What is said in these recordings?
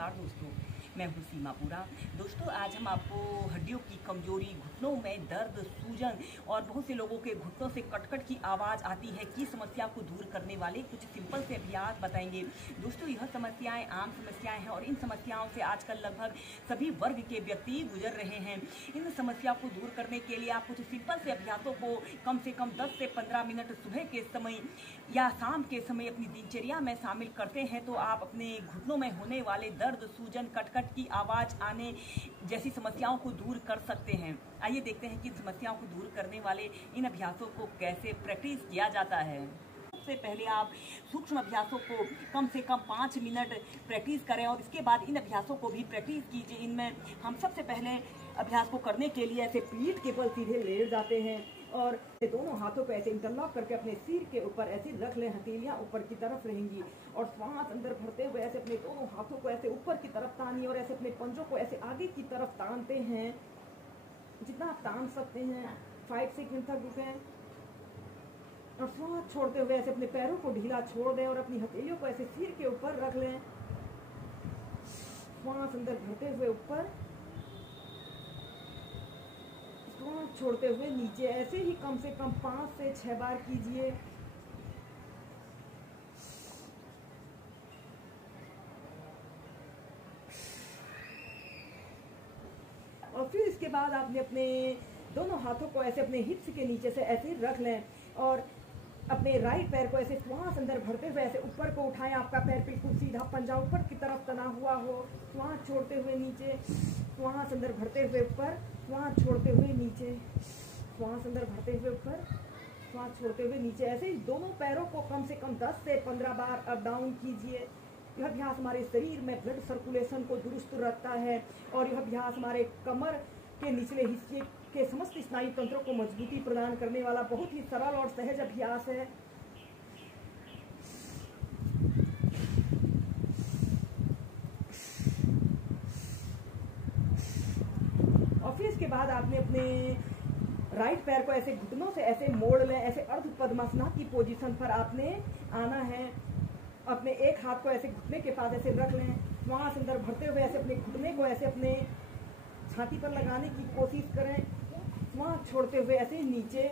नमस्कार दोस्तों, मैं हूँ सीमा पूरा। दोस्तों आज हम आपको हड्डियों की कमजोरी, घुटनों में दर्द, सूजन और बहुत से लोगों के घुटनों से कटकट की आवाज़ आती है की समस्या को दूर करने वाले कुछ सिंपल से अभ्यास बताएंगे। दोस्तों यह समस्याएं आम समस्याएं हैं और इन समस्याओं से आजकल लगभग सभी वर्ग के व्यक्ति गुजर रहे हैं। इन समस्या को दूर करने के लिए आप कुछ सिंपल से अभ्यासों को कम से कम 10 से 15 मिनट सुबह के समय या शाम के समय अपनी दिनचर्या में शामिल करते हैं तो आप अपने घुटनों में होने वाले दर्द, सूजन, कटकट की आवाज़ आने जैसी समस्याओं को दूर कर सकते हैं। आइए देखते हैं कि इन समस्याओं को दूर करने वाले इन अभ्यासों को कैसे प्रैक्टिस किया जाता है। सबसे पहले आप सूक्ष्म अभ्यासों को कम से कम 5 मिनट प्रैक्टिस करें और इसके बाद इन अभ्यासों को भी प्रैक्टिस कीजिए। इनमें हम सबसे पहले अभ्यास को करने के लिए ऐसे पीठ के बल सीधे लेट जाते हैं और दोनों हाथों को ऐसे इंटरलॉक करके अपने सिर के ऊपर ऐसे रख लें। हथेलियां ऊपर की तरफ रहेंगी और श्वास अंदर भरते हुए ऐसे अपने दोनों हाथों को ऐसे ऊपर की तरफ तानिए और ऐसे अपने पंजों को ऐसे आगे की तरफ तानते हैं। जितना आप तान सकते हैं 5 सेकंड तक रुकें और श्वास छोड़ते हुए ऐसे अपने पैरों को ढीला छोड़ दें और अपनी हथेलियों को ऐसे सिर के ऊपर रख लें। श्वास अंदर भरते हुए ऊपर, श्वास छोड़ते हुए नीचे। ऐसे ही कम से कम 5 से 6 बार कीजिए। और फिर इसके बाद आपने अपने दोनों हाथों को ऐसे अपने हिप्स के नीचे से ऐसे रख लें और अपने राइट पैर को ऐसे श्वास अंदर भरते हुए ऐसे ऊपर को उठाएं। आपका पैर बिल्कुल सीधा, पंजा ऊपर की तरफ तना हुआ हो। श्वास छोड़ते हुए नीचे, श्वास अंदर भरते हुए ऊपर, श्वास छोड़ते हुए नीचे, श्वास अंदर भरते हुए ऊपर, श्वास छोड़ते हुए नीचे। ऐसे ही दोनों पैरों को कम से कम 10 से 15 बार अप डाउन कीजिए। यह अभ्यास हमारे शरीर में ब्लड सर्कुलेशन को दुरुस्त रखता है और यह अभ्यास हमारे कमर के निचले हिस्से के समस्त स्नायु तंत्रों को मजबूती प्रदान करने वाला बहुत ही सरल और सहज अभ्यास है। और फिर इसके बाद आपने अपने राइट पैर को ऐसे घुटनों से ऐसे मोड़ लें। ऐसे अर्ध पद्मासना की पोजीशन पर आपने आना है। अपने एक हाथ को ऐसे घुटने के पास ऐसे रख लें। श्वास अंदर भरते हुए ऐसे अपने घुटने को ऐसे अपने छाती पर लगाने की कोशिश करें। श्वास छोड़ते हुए ऐसे ही नीचे।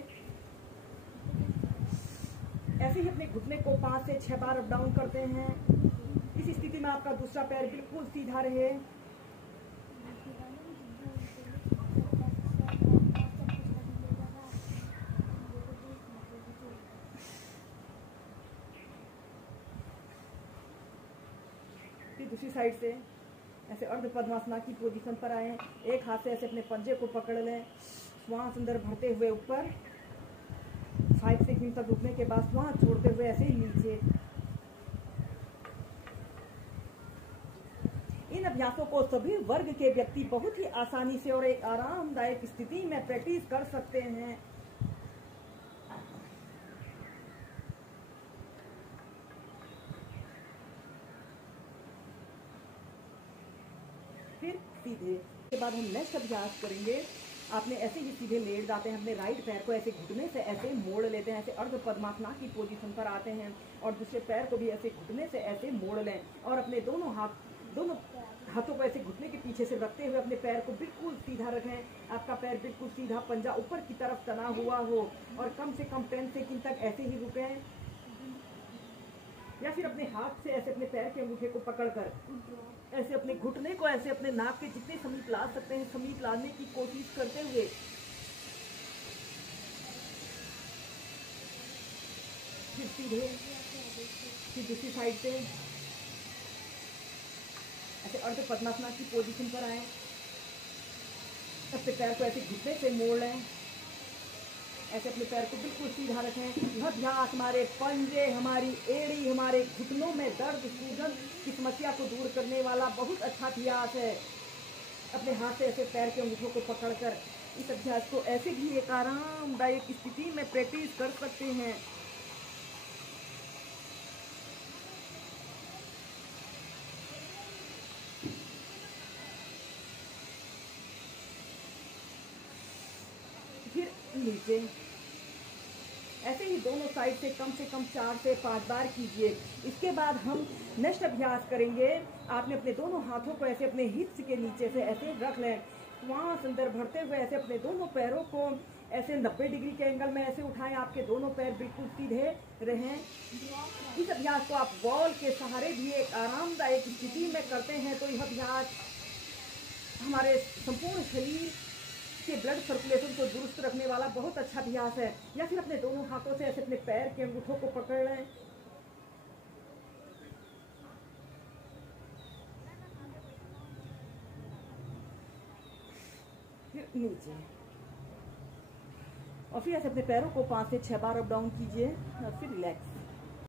ऐसे ही अपने घुटने को 5 से 6 बार अप डाउन करते हैं। इस स्थिति में आपका दूसरा पैर बिल्कुल सीधा रहे। फिर दूसरी साइड से ऐसे अर्ध पद्मासना की पोजीशन पर आए। एक हाथ से ऐसे अपने पंजे को पकड़ लें। श्वास अंदर भरते हुए ऊपर, 5 सेकंड तक रुकने के बाद श्वास छोड़ते हुए ऐसे ही नीचे। इन अभ्यासों को सभी वर्ग के व्यक्ति बहुत ही आसानी से और एक आरामदायक स्थिति में प्रैक्टिस कर सकते हैं। फिर सीधे के बाद हम नेक्स्ट अभ्यास करेंगे। आपने ऐसे ही सीधे लेट जाते हैं। अपने राइट पैर को ऐसे घुटने से ऐसे मोड़ लेते हैं। ऐसे अर्ध पद्मासना की पोजीशन पर आते हैं और दूसरे पैर को भी ऐसे घुटने से ऐसे मोड़ लें और अपने दोनों हाथों को ऐसे घुटने के पीछे से रखते हुए अपने पैर को बिल्कुल सीधा रखें। आपका पैर बिल्कुल सीधा, पंजा ऊपर की तरफ तना हुआ हो और कम से कम 10 सेकंड तक ऐसे ही रुकें। या फिर अपने हाथ से ऐसे अपने पैर के अंगूठे को पकड़कर ऐसे अपने घुटने को ऐसे अपने नाक के जितने समीप ला सकते हैं समीप लाने की कोशिश करते हुए फिर सीधे, फिर दूसरी साइड से ऐसे अर्ध पद्मासना की पोजीशन पर आए। अपने पैर को ऐसे घुटने से मोड़ लें। ऐसे अपने पैर को बिल्कुल सीधा रखें। यह अभ्यास हमारे पंजे, हमारी एड़ी, हमारे घुटनों में दर्द, सूजन की समस्या को दूर करने वाला बहुत अच्छा अभ्यास है। अपने हाथ से ऐसे पैर के अंगूठों को पकड़कर इस अभ्यास को ऐसे भी एक आरामदायक स्थिति में प्रैक्टिस कर सकते हैं। फिर नीचे ऐसे ही दोनों साइड से कम 4 से 5 बार कीजिए। इसके बाद हम नेक्स्ट अभ्यास करेंगे। आपने अपने दोनों हाथों को ऐसे अपने हिप्स के नीचे से ऐसे रख लें, वहाँ अंदर भरते हुए ऐसे अपने दोनों पैरों को ऐसे 90 डिग्री के एंगल में ऐसे उठाएं। आपके दोनों पैर बिल्कुल सीधे रहें। इस अभ्यास को आप बॉल के सहारे भी एक आरामदायक स्थिति में करते हैं तो यह अभ्यास हमारे संपूर्ण शरीर के ब्लड सर्कुलेशन को दुरुस्त रखने वाला बहुत अच्छा अभ्यास है। या फिर अपने दोनों हाथों से ऐसे अपने पैर के अंगूठों को पकड़ लें, फिर नीचे, और फिर ऐसे अपने पैरों को 5 से 6 बार अप डाउन कीजिए और फिर रिलैक्स।